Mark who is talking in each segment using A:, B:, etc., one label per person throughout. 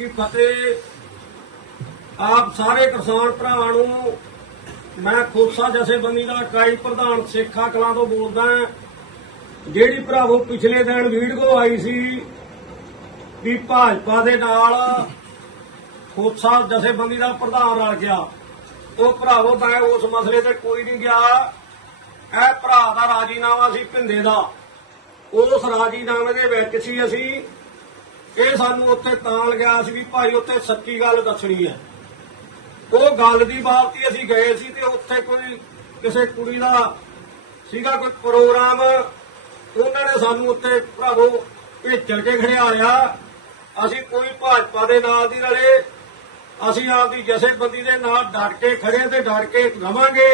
A: ਕੀ ਫਤਿਹ? ਆਪ ਸਾਰੇ ਕਿਸਾਨ ਭਰਾਵਾਂ ਨੂੰ ਮੈਂ ਖੋਸਾ ਜਥੇਬੰਦੀ ਦਾ ਇਕਾਈ ਪ੍ਰਧਾਨ ਸੇਖਾ ਕਲਾਂ ਤੋਂ ਬੋਲਦਾ ਜਿਹੜੀ ਭਰਾਵੋ ਪਿਛਲੇ ਦਿਨ ਵੀਡੀਓ ਆਈ ਸੀ ਵੀ ਭਾਜਪਾ ਦੇ ਨਾਲ ਖੋਸਾ ਜਥੇਬੰਦੀ ਦਾ ਪ੍ਰਧਾਨ ਰਲ ਗਿਆ। ਉਹ ਭਰਾਵੋ ਮੈਂ ਉਸ ਮਸਲੇ ਤੇ ਕੋਈ ਨਹੀਂ ਗਿਆ। ਇਹ ਭਰਾ ਦਾ ਰਾਜੀਨਾਮਾ ਸੀ ਭਿੰਦੇ ਦਾ। ਉਸ ਰਾਜੀਨਾਮੇ ਦੇ ਵਿੱਚ ਸੀ ਅਸੀਂ ਇਹ ਸਾਨੂੰ ਉੱਥੇ ਤਾਂ ਲਗਿਆ ਸੀ ਵੀ ਭਾਈ ਉੱਥੇ ਸੱਚੀ ਗੱਲ ਦੱਸਣੀ ਹੈ। ਉਹ ਗੱਲ ਦੀ ਬਾਬਤੀ ਅਸੀਂ ਗਏ ਸੀ ਤੇ ਉੱਥੇ ਕੋਈ ਕਿਸੇ ਕੁੜੀ ਦਾ ਸੀਗਾ ਕੋਈ ਪ੍ਰੋਗਰਾਮ, ਉਹਨਾਂ ਨੇ ਸਾਨੂੰ ਉੱਥੇ ਭਰਾਵੋ ਭੇਜਣ ਕੇ ਖੜਿਆਇਆ ਅਸੀਂ ਕੋਈ ਭਾਜਪਾ ਦੇ ਨਾਲ ਦੀ ਰਲੇ, ਅਸੀਂ ਆਪਦੀ ਜਥੇਬੰਦੀ ਦੇ ਨਾਲ ਡਟ ਕੇ ਖੜੇ ਤੇ ਡਟ ਕੇ ਰਵਾਂਗੇ।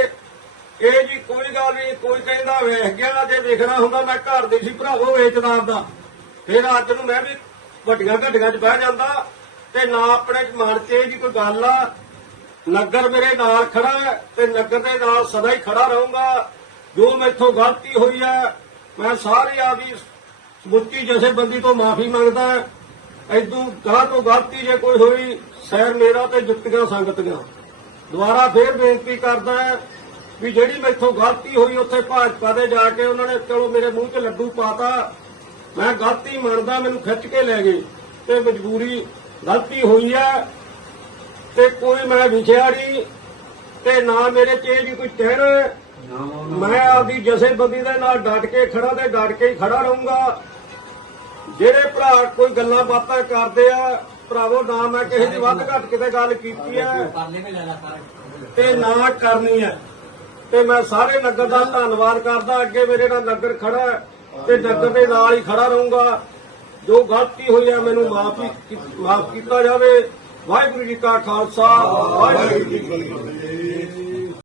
A: ਇਹ ਜੀ ਕੋਈ ਗੱਲ ਨਹੀਂ, ਕੋਈ ਕਹਿੰਦਾ ਵੇਖ ਗਿਆ, ਜੇ ਵੇਖਣਾ ਹੁੰਦਾ ਮੈਂ ਘਰ ਦੇ ਸੀ, ਭਰਾਵੋ ਵੇਚਦਾ ਆਪਦਾ। ਫਿਰ ਅੱਜ ਨੂੰ ਮੈਂ ਵੀ ਵੱਡੀਆਂ ਘੱਟੀਆਂ 'ਚ ਬਹਿ ਜਾਂਦਾ ਤੇ ਨਾ ਆਪਣੇ ਮਨ 'ਚ ਜੀ ਕੋਈ ਗੱਲ ਆ। ਨਗਰ ਮੇਰੇ ਨਾਲ ਖੜਾ ਹੈ ਤੇ ਨਗਰ ਦੇ ਨਾਲ ਸਦਾ ਹੀ ਖੜਾ ਰਹੂੰਗਾ। ਜੋ ਮੈਥੋਂ ਗਲਤੀ ਹੋਈ ਹੈ, ਮੈਂ ਸਾਰੇ ਆਦੀ ਸਮੁੱਚੀ ਜਥੇਬੰਦੀ ਤੋਂ ਮਾਫੀ ਮੰਗਦਾ ਐਦੋਂ ਗਾਹ ਤੋਂ ਗਲਤੀ ਜੇ ਕੋਈ ਹੋਈ ਸੈਰ ਮੇਰਾ ਤੇ ਜੁੱਤੀਆਂ ਸੰਗਤੀਆਂ। ਦੁਬਾਰਾ ਫੇਰ ਬੇਨਤੀ ਕਰਦਾ ਹੈ ਵੀ ਜਿਹੜੀ ਮੈਥੋਂ ਗਲਤੀ ਹੋਈ, ਉੱਥੇ ਭਾਜਪਾ ਦੇ ਜਾ ਕੇ ਉਹਨਾਂ ਨੇ ਚਲੋ ਮੇਰੇ ਮੂੰਹ 'ਚ ਲੱਡੂ ਪਾਤਾ। ਮੈਂ ਗਲਤੀ ਮੰਨਦਾ, ਮੈਨੂੰ ਖਿੱਚ ਕੇ ਲੈ ਗਏ ਤੇ ਮਜਬੂਰੀ ਗਲਤੀ ਹੋਈ ਹੈ ਤੇ ਕੋਈ ਮੈਂ ਵਿਖਿਆ ਨਹੀਂ ਤੇ ਨਾ ਮੇਰੇ ਚ ਇਹ ਜੀ ਕੋਈ ਚਿਹਰਾ, ਮੈਂ ਆਪਦੀ ਜਥੇਬੰਦੀ ਦੇ ਨਾਲ ਡਟ ਕੇ ਖੜਾ ਤੇ ਡਟ ਕੇ ਹੀ ਖੜਾ ਰਹੂੰਗਾ। ਜਿਹੜੇ ਭਰਾ ਕੋਈ ਗੱਲਾਂ ਬਾਤਾਂ ਕਰਦੇ ਆ, ਭਰਾਵੋ, ਨਾ ਮੈਂ ਕਿਸੇ ਦੀ ਵੱਧ ਘੱਟ ਕਿਤੇ ਗੱਲ ਕੀਤੀ ਹੈ ਤੇ ਨਾ ਕਰਨੀ ਹੈ ਤੇ ਮੈਂ ਸਾਰੇ ਨਗਰ ਦਾ ਧੰਨਵਾਦ ਕਰਦਾ, ਅੱਗੇ ਮੇਰੇ ਨਾਲ ਨਗਰ ਖੜਾ ਹੈ ਤੇ ਨਗਰ ਦੇ ਨਾਲ ਹੀ ਖੜਾ ਰਹੂੰਗਾ। ਜੋ ਗਲਤੀ ਹੋਈ ਹੈ, ਮੈਨੂੰ ਮਾਫੀ ਮਾਫ ਕੀਤਾ ਜਾਵੇ। ਵਾਹਿਗੁਰੂ ਜੀ ਕਾ ਖਾਲਸਾ, ਵਾਹਿਗੁਰੂ ਜੀ ਕੀ ਫਤਿਹ।